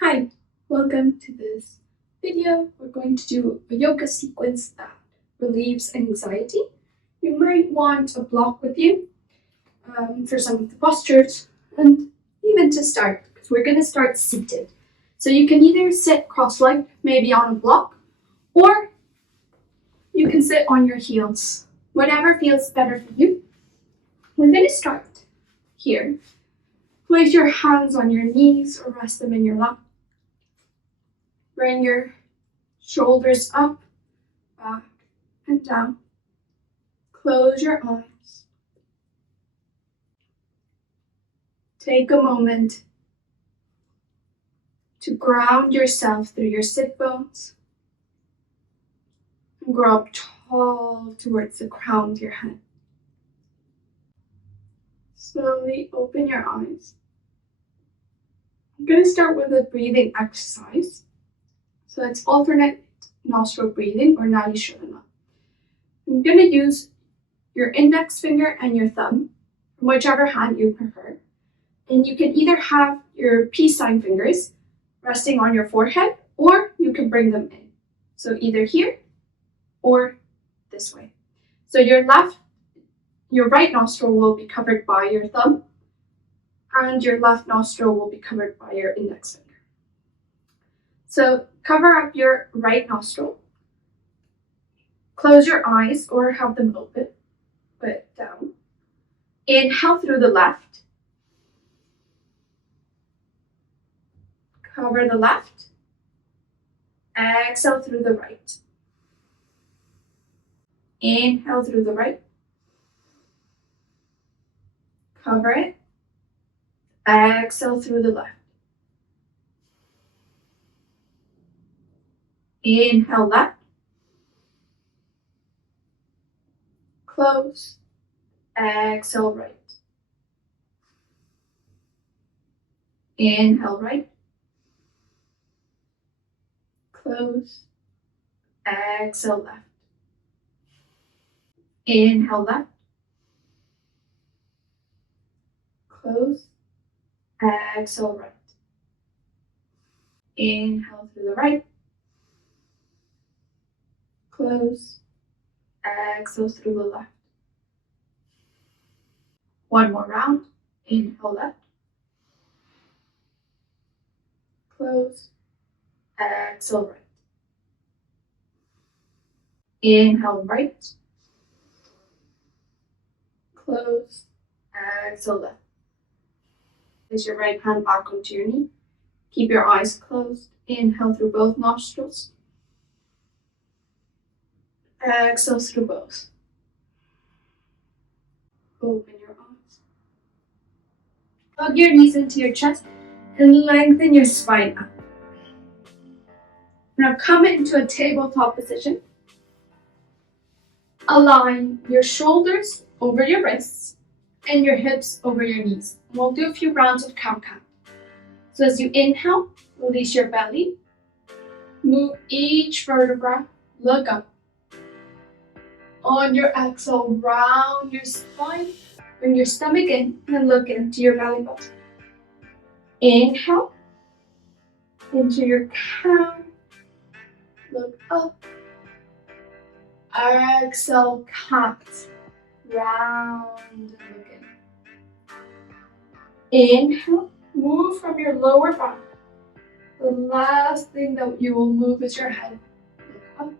Hi, welcome to this video. We're going to do a yoga sequence that relieves anxiety. You might want a block with you for some of the postures and even to start, because we're going to start seated. So you can either sit cross-legged, maybe on a block, or you can sit on your heels, whatever feels better for you. We're going to start here. Place your hands on your knees or rest them in your lap. Bring your shoulders up, back, and down. Close your eyes. Take a moment to ground yourself through your sit bones and grow up tall towards the crown of your head. Slowly open your eyes. I'm going to start with a breathing exercise. So it's alternate nostril breathing, or Nadi Shodhana. I'm going to use your index finger and your thumb, from whichever hand you prefer. And you can either have your peace sign fingers resting on your forehead, or you can bring them in. So either here or this way. So your right nostril will be covered by your thumb, and your left nostril will be covered by your index finger. So cover up your right nostril. Close your eyes or have them open, but down. Inhale through the left. Cover the left. Exhale through the right. Inhale through the right. Cover it. Exhale through the left. Inhale left. Close. Exhale right. Inhale right. Close. Exhale left. Inhale left. Close. Exhale right. Inhale through the right. Close. Exhale through the left. One more round. Inhale left. Close. Exhale right. Inhale right. Close. Exhale left. Place your right hand back onto your knee. Keep your eyes closed. Inhale through both nostrils. Exhale through both. Open your eyes. Hug your knees into your chest and lengthen your spine up. Now come into a tabletop position. Align your shoulders over your wrists and your hips over your knees. We'll do a few rounds of cow-cow. So as you inhale, release your belly. Move each vertebra, look up. On your exhale, round your spine, bring your stomach in and look into your belly button. Inhale, into your cow, look up. Exhale, cat, round and look in. Inhale, move from your lower back. The last thing that you will move is your head. Look up.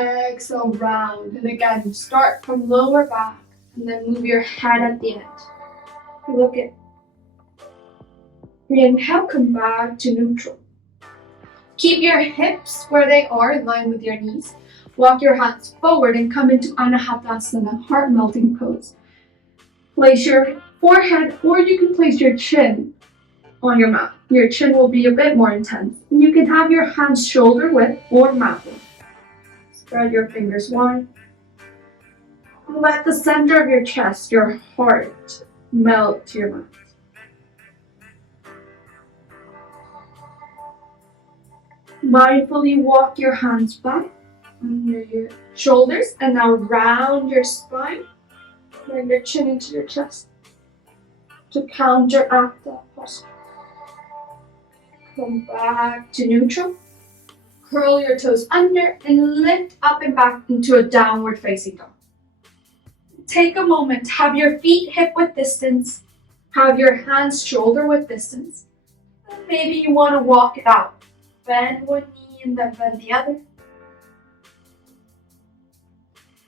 Exhale, round. And again, start from lower back and then move your head at the end. Look in. Inhale, come back to neutral. Keep your hips where they are in line with your knees. Walk your hands forward and come into Anahatasana, heart-melting pose. Place your forehead, or you can place your chin on your mat. Your chin will be a bit more intense. And you can have your hands shoulder width or mat width. Spread your fingers wide. Let the center of your chest, your heart, melt to your mat. Mindfully walk your hands back under your shoulders and now round your spine. Bring your chin into your chest to counteract that posture. Come back to neutral. Curl your toes under and lift up and back into a downward facing dog. Take a moment, have your feet hip width distance, have your hands shoulder width distance. And maybe you want to walk it out. Bend one knee and then bend the other.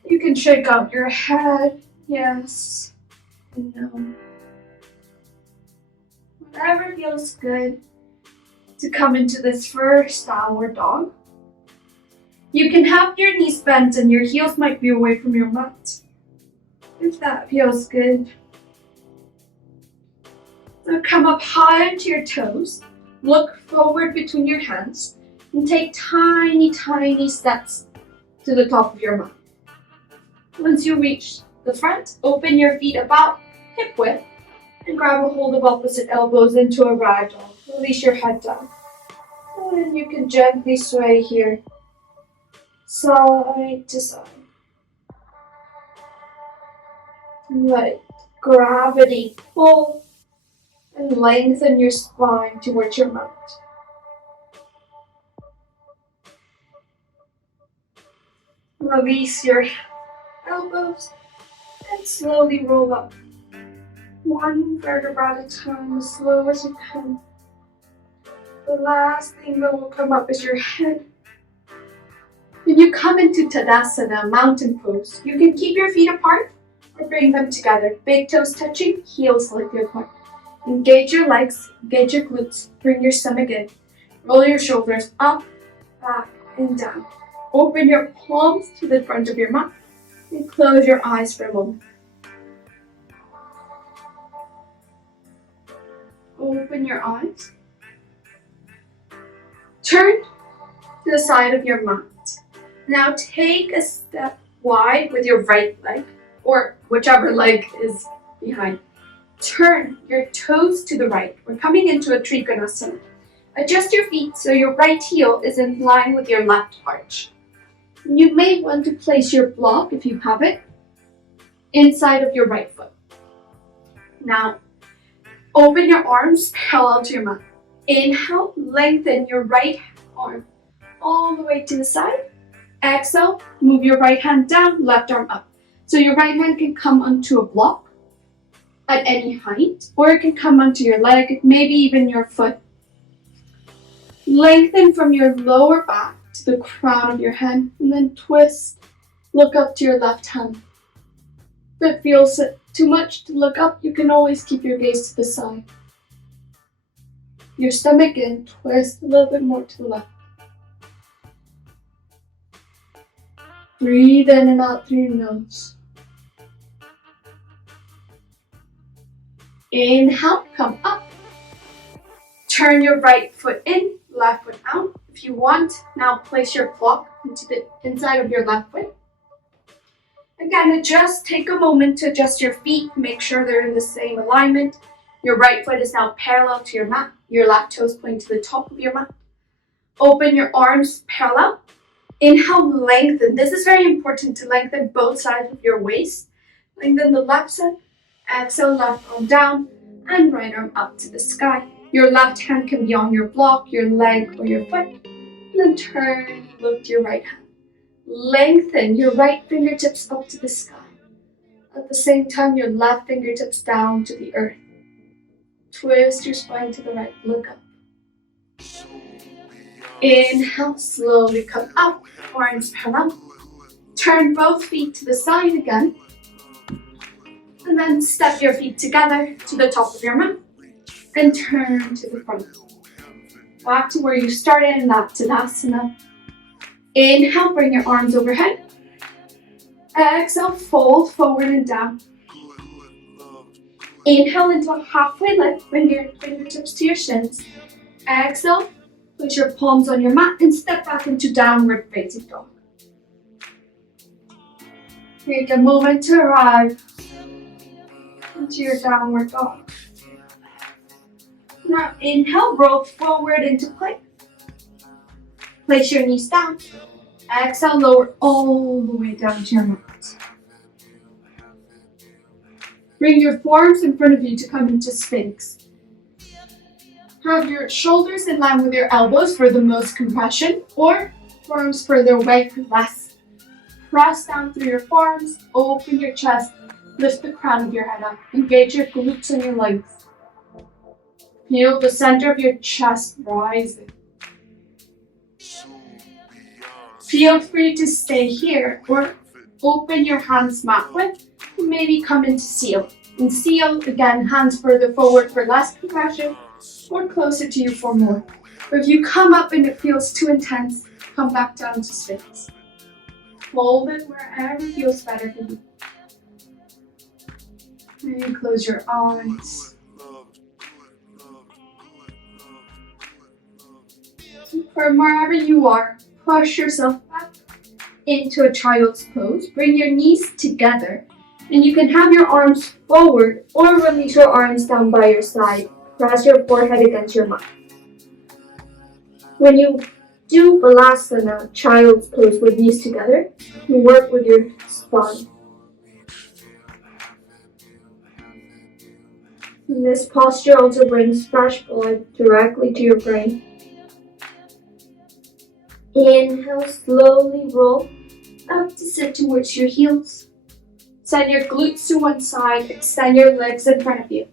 You can shake out your head, yes, no. Whatever feels good to come into this first downward dog. You can have your knees bent and your heels might be away from your mat, if that feels good. So come up high onto your toes, look forward between your hands, and take tiny, tiny steps to the top of your mat. Once you reach the front, open your feet about hip width and grab a hold of opposite elbows into a ragdoll. Release your head down. And you can gently sway here, side to side. Let gravity pull and lengthen your spine towards your mat. Release your elbows and slowly roll up. One vertebra at a time, as slow as you can. The last thing that will come up is your head. When you come into Tadasana, mountain pose, you can keep your feet apart or bring them together. Big toes touching, heels slightly apart. Engage your legs, engage your glutes, bring your stomach in. Roll your shoulders up, back, and down. Open your palms to the front of your mat and close your eyes for a moment. Open your eyes. Turn to the side of your mat. Now take a step wide with your right leg, or whichever leg is behind. Turn your toes to the right. We're coming into a Trikonasana. Adjust your feet so your right heel is in line with your left arch. You may want to place your block, if you have it, inside of your right foot. Now, open your arms parallel to your mat. Inhale, lengthen your right arm all the way to the side. Exhale, move your right hand down, left arm up. So your right hand can come onto a block at any height, or it can come onto your leg, maybe even your foot. Lengthen from your lower back to the crown of your head, and then twist. Look up to your left hand. If it feels too much to look up, you can always keep your gaze to the side. Your stomach in, twist a little bit more to the left. Breathe in and out through your nose. Inhale, come up. Turn your right foot in, left foot out. If you want, now place your block into the inside of your left foot. Again, take a moment to adjust your feet, make sure they're in the same alignment. Your right foot is now parallel to your mat. Your left toes point to the top of your mat. Open your arms parallel. Inhale, lengthen. This is very important to lengthen both sides of your waist. Lengthen the left side. Exhale, left arm down and right arm up to the sky. Your left hand can be on your block, your leg, or your foot. And then turn, look to your right hand. Lengthen your right fingertips up to the sky. At the same time, your left fingertips down to the earth. Twist your spine to the right, look up. Inhale, slowly come up, arms parallel. Turn both feet to the side again. And then step your feet together to the top of your mat. And turn to the front. Back to where you started in that Tadasana. Inhale, bring your arms overhead. Exhale, fold forward and down. Inhale into a halfway lift, bring your fingertips to your shins. Exhale, place your palms on your mat and step back into downward facing dog. Take a moment to arrive into your downward dog. Now inhale, roll forward into plank. Place your knees down. Exhale, lower all the way down to your mat. Bring your forearms in front of you to come into Sphinx. Have your shoulders in line with your elbows for the most compression, or forearms further away for less. Press down through your forearms, open your chest, lift the crown of your head up, engage your glutes and your legs. Feel the center of your chest rising. Feel free to stay here or open your hands mat width and maybe come into seal. In seal, again, hands further forward for less compression or closer to you for more. But if you come up and it feels too intense, come back down to Sphinx. Hold it wherever feels better for you. And close your eyes. From wherever you are, push yourself back into a child's pose. Bring your knees together, and you can have your arms forward or release your arms down by your side. Press your forehead against your mat. When you do Balasana, child's pose with knees together, you work with your spine. And this posture also brings fresh blood directly to your brain. Inhale, slowly roll up to sit towards your heels. Send your glutes to one side, extend your legs in front of you.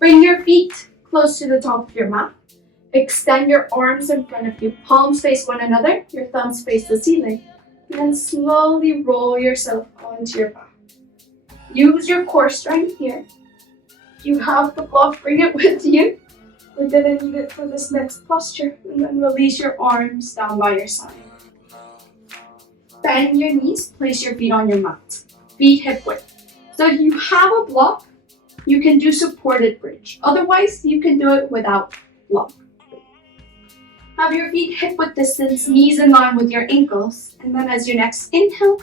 Bring your feet close to the top of your mat. Extend your arms in front of you, palms face one another, your thumbs face the ceiling. And then slowly roll yourself onto your back. Use your core strength here. You have the block, bring it with you. We're gonna need it for this next posture. And then release your arms down by your side. Bend your knees, place your feet on your mat. Feet hip width. So if you have a block, you can do supported bridge. Otherwise, you can do it without block. Have your feet hip width distance, knees in line with your ankles. And then as you next inhale,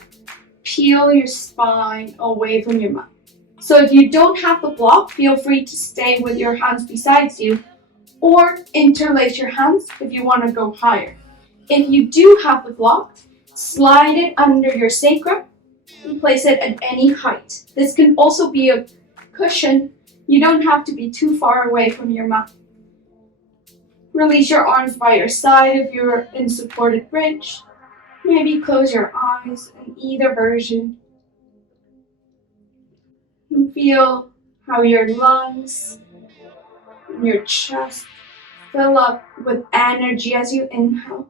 peel your spine away from your mat. So if you don't have the block, feel free to stay with your hands beside you or interlace your hands if you want to go higher. If you do have the block, slide it under your sacrum and place it at any height. This can also be a cushion. You don't have to be too far away from your mat. Release your arms by your side if you're in supported bridge. Maybe close your eyes in either version. And feel how your lungs and your chest fill up with energy as you inhale.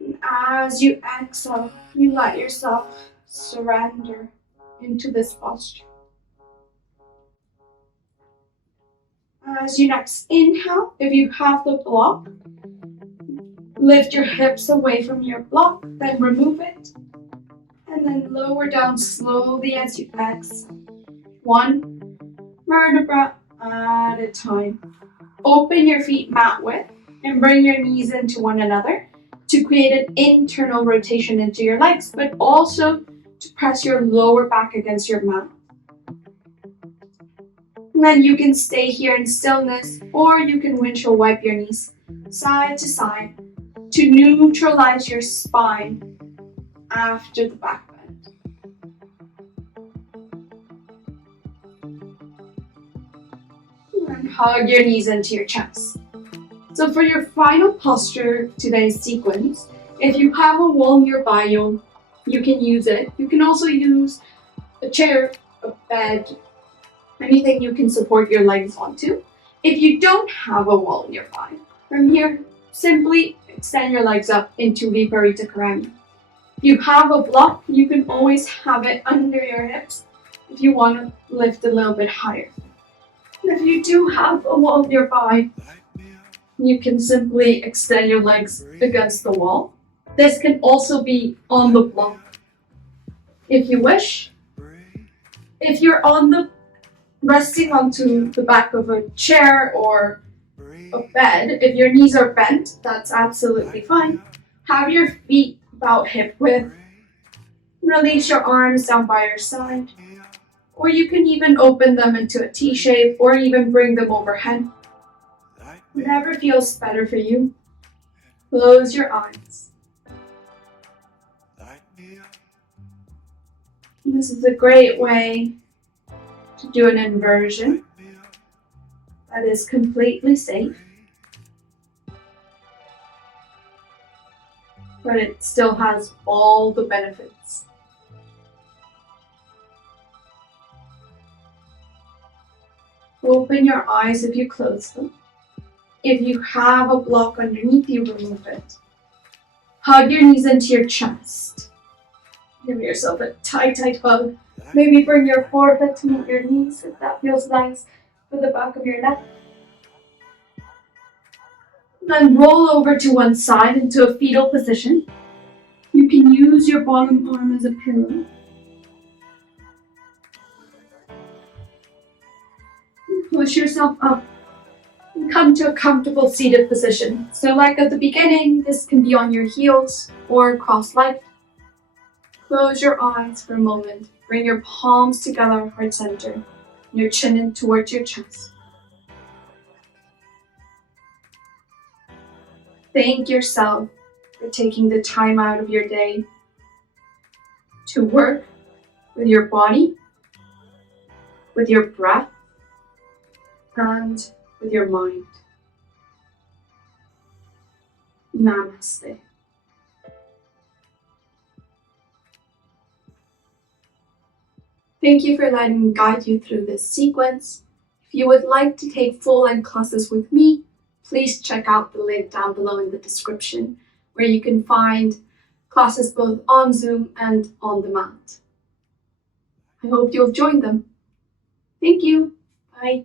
And as you exhale, you let yourself surrender into this posture. As you next inhale, if you have the block, lift your hips away from your block, then remove it. And then lower down slowly as you exhale. One vertebra at a time. Open your feet mat width and bring your knees into one another to create an internal rotation into your legs, but also to press your lower back against your mat. And then you can stay here in stillness, or you can windshield wipe your knees side to side to neutralize your spine after the back bend. And hug your knees into your chest. So for your final posture of today's sequence, if you have a wall nearby you can use it. You can also use a chair, a bed, anything you can support your legs onto. If you don't have a wall nearby, from here, simply extend your legs up into Viparita Karani. If you have a block, you can always have it under your hips if you want to lift a little bit higher. And if you do have a wall nearby, you can simply extend your legs against the wall. This can also be on the block if you wish. If you're resting onto the back of a chair or a bed, if your knees are bent, that's absolutely fine. Have your feet about hip width. Release your arms down by your side. Or you can even open them into a T shape or even bring them overhead. Whatever feels better for you. Close your eyes. This is a great way to do an inversion. that is completely safe, but it still has all the benefits. Open your eyes if you close them. If you have a block underneath you, remove it. Hug your knees into your chest. Give yourself a tight hug. Maybe bring your forehead to meet your knees if that feels nice for the back of your neck. Then roll over to one side into a fetal position. You can use your bottom arm as a pillow. Push yourself up and come to a comfortable seated position. So like at the beginning, this can be on your heels or cross-legged. Close your eyes for a moment. Bring your palms together, heart center, and your chin in towards your chest. Thank yourself for taking the time out of your day to work with your body, with your breath, and with your mind. Namaste. Thank you for letting me guide you through this sequence. If you would like to take full-length classes with me, please check out the link down below in the description, where you can find classes both on Zoom and on demand. I hope you'll join them. Thank you. Bye.